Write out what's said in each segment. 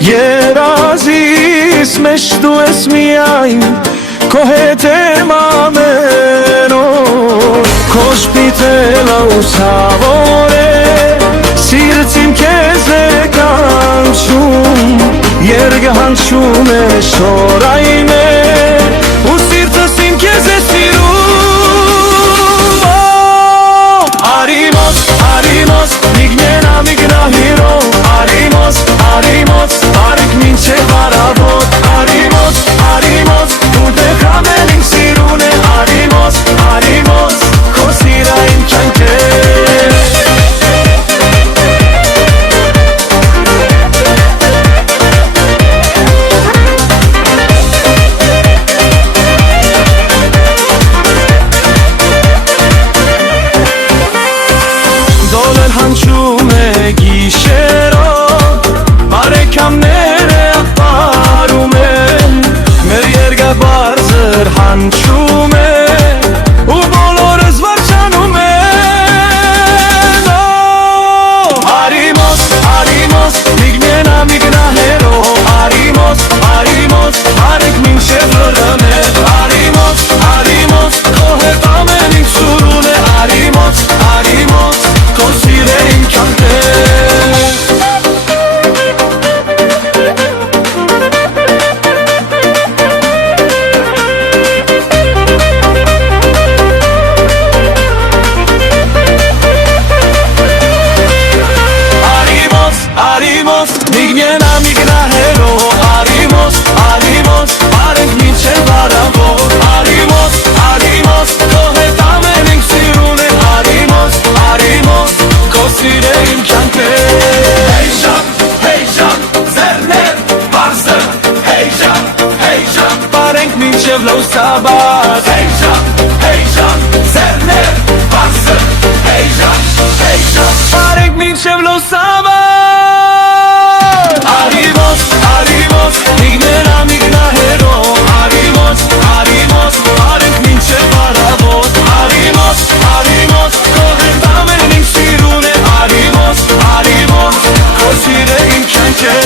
Երազիս մեջ դու ես միայն Քո հետ եմ ամեն օր Քո շպիտելը ուսավոր է Սիրտս իմ քեզ է կանչում Երգահանչում է շորային է Ու սիրտս իմ քեզ է սիրում Արիմոց, արիմոց, միգնենա միգնահիրո Արիմոց, արիմոց, արեք մինչև արաբոտ Արիմոց, արիմոց, դու դեքամ էլ իմ սիրուն է Արիմոց, արիմոց, քո սիրային կյանք է Դոլեր հանչում է գիշերով Բարեկամները ապարում են Մեր երգը բարձր հանչում է Ու բոլորս վարչանում են Արիմոց, արիմոց, միգնենա միգնահերո Արիմոց, արիմոց, արեք մինչև լրներ Արիմոց, արիմոց, քո հետ ամեն ինչ սուրուն է Արիմոց, արիմոց, քո սիրային կյանք է Արիմոց, միգնենա միգնահերո Արիմոց, արիմոց, արենք մինչև արաբոտ Արիմոց, արիմոց, քո հետ ամեն ինչ սիրուն է Արիմոց, արիմոց, քո սիրային կյանք է Հեյ ջան, ձեռներ, բարձր Հեյ ջան, բարենք մինչև լուսաբաց Հեյ ջան, ձեռներ, բարձր Հեյ ջան, բարենք մինչև լուսաբաց Արիմոց, արիմոց, միգնենա միգնահերո Արիմոց, արիմոց, արենք մինչև արաբոտ Արիմոց, արիմոց, քո հետ ամեն ինչ սիրուն է Արիմոց, արիմոց, քո սիրային կյանք է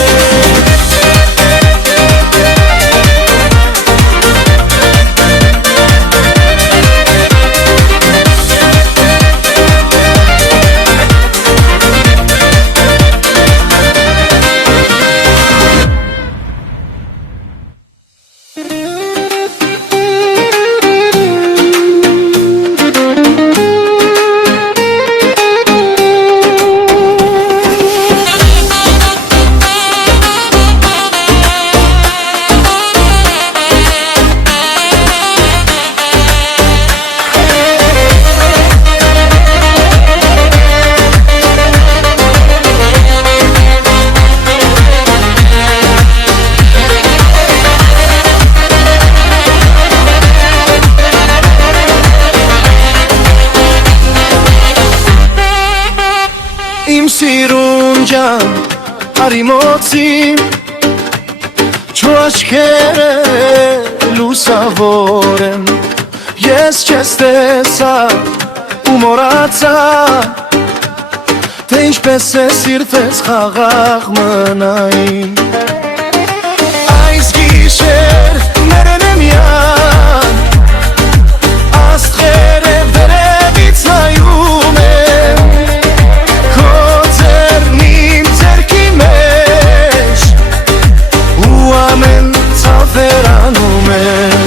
Իմ սիրուն ջան, արիմոցիմ Չու աչքերը լուսավոր են Ես չես տեսա ու մորացա Թե ինչպես է սիրտես խաղաղ մնային Այս գիշեր ներեն եմ յան Աստղերը վերևից նայում են Վերանում են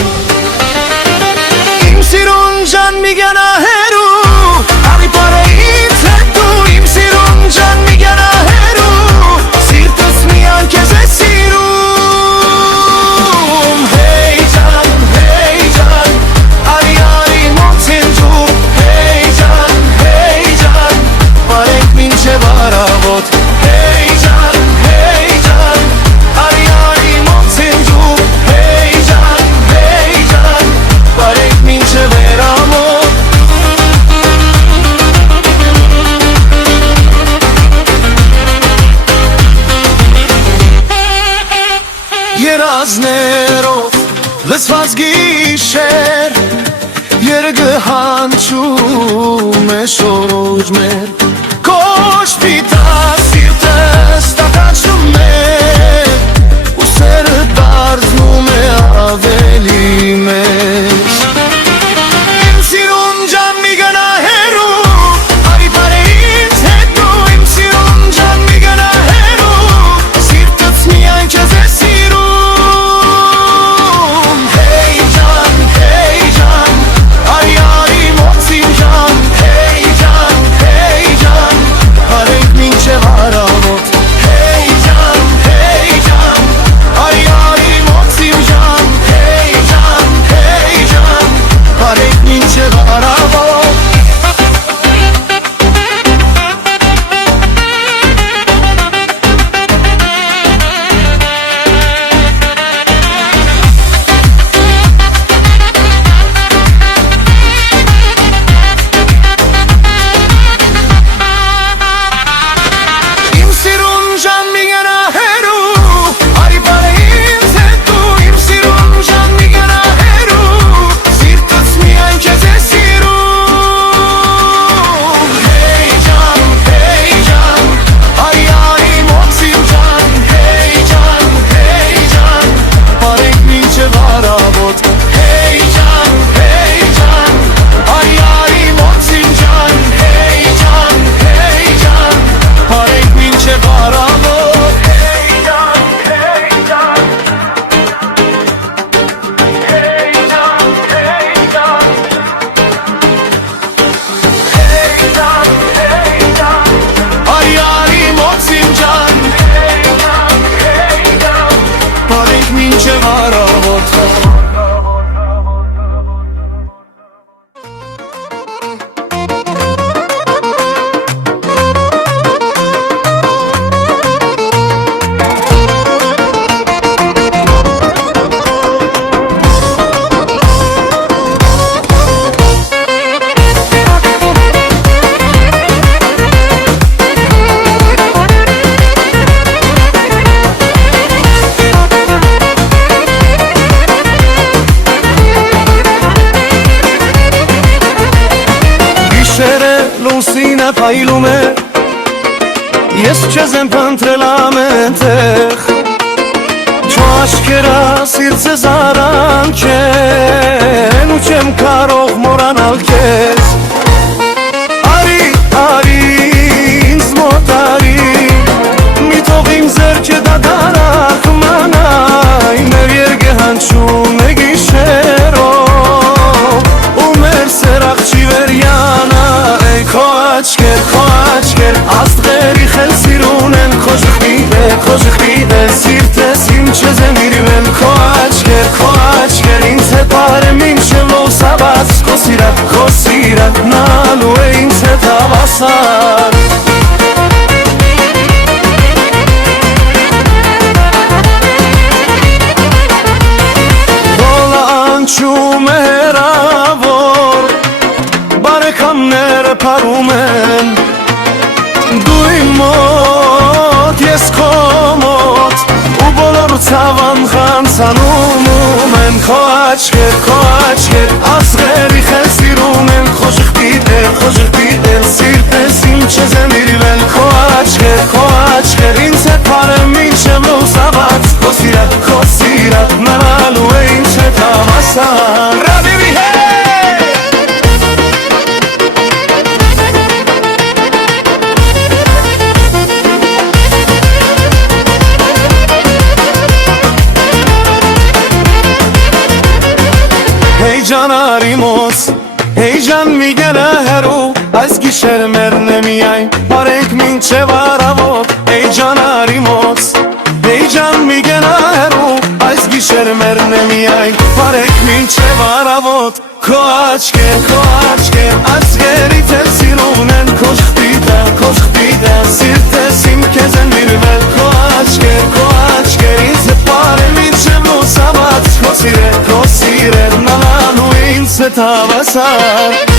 Իմ սիրուն ջան միգանահերու Արի պարեից հետու Իմ սիրուն ջան միգանահերու Սիրտս միան քեզ է սիրում Հեյ ջան, գիշեր Երգհանչում է շորջ մեր Կոշպիտա սիրտս տակաչում է Ու սերը դարձնում է ավելի մեծ Իմ սիրուն ջան մի գնա հեռու Արի բարե ինձ հետ դու Իմ սիրուն ջան մի գնա հեռու Սիրտս միայն քեզ է սիրում Հեյ ջան, արի արի մոտ իմ ջան Հեյ ջան, արենք մինչև առավոտ Հեյ ջան, արի արի մոտ իմ ջան Հեյ ջան, արենք մինչև առավոտ Իմ սիրուն ջան մի գնա հեռու Արի բարե ինձ հետ դու Իմ սիրուն ջան մի գնա հեռու Սիրտս միայն քեզ է սիրում Հեյ ջան, արի արի մոտ իմ ջան Հեյ ջան, արենք մինչև առավոտ Հեյ ջան, արի արի մոտ իմ ջան Հեյ ջան, արենք մինչև առավոտ Հեյ ջան, Արի արի մոտ իմ ջան Արենք մինչև առավոտ Գիշերը լուսինը փայլում է Ես չեզ եմ փնտրել ամենտեղ Չո աչքերա սիրտը զարանք են Ու չեմ կարող մորանալ քեզ Արի, արի, ինձ մոտ արի Մի թող իմ ձեռքը դատարակ մանայ Մեր երգհանչում է գիշերով Ու մեր սերաղ չի վերյանա Քո աչքեր, աստղերի խել սիրուն են Քո ժխտիտ է, սիրտես իմ չեզ եմ իրվել Քո աչքեր, ինձ հետ պարեմ մինչև լուսաբաց Քո սիրատ, նալու է ինձ հետ հավասար Հոլը անչում է հեռավոր Բարեկամները պարում են Դու իմ մոտ, ես քո մոտ Ու բոլոր ցավան խանցանում են Քո աչքեր, աստղերի խել սիրում են Քո ժխտիտ է, սիրտես իմ չեզ եմ իրվել Քո աչքեր, ինձ հետ պարեմ մինչև լուսաբաց Քո սիրատ, նալու է ինձ հետ հավասար Ռադիվի հետ Հեյ ջան արի մոտ, հեյ ջան մի գնա հեռու Այս գիշեր մերն է միայն, արենք մինչև առավոտ Հեյ ջան արի մոտ, հեյ ջան մի գնա հեռու Այս գիշեր մերն է միայն, արենք մինչև առավոտ Քո աչքեր, աստղերից էլ սիրուն են Քո ժխտիտ է, սիրտես իմ քեզ են իրվել Քո աչքեր, ինձ հետ պարեմ մինչև լուսաբաց Քո սիրել, նալու ինձ հետ հավասար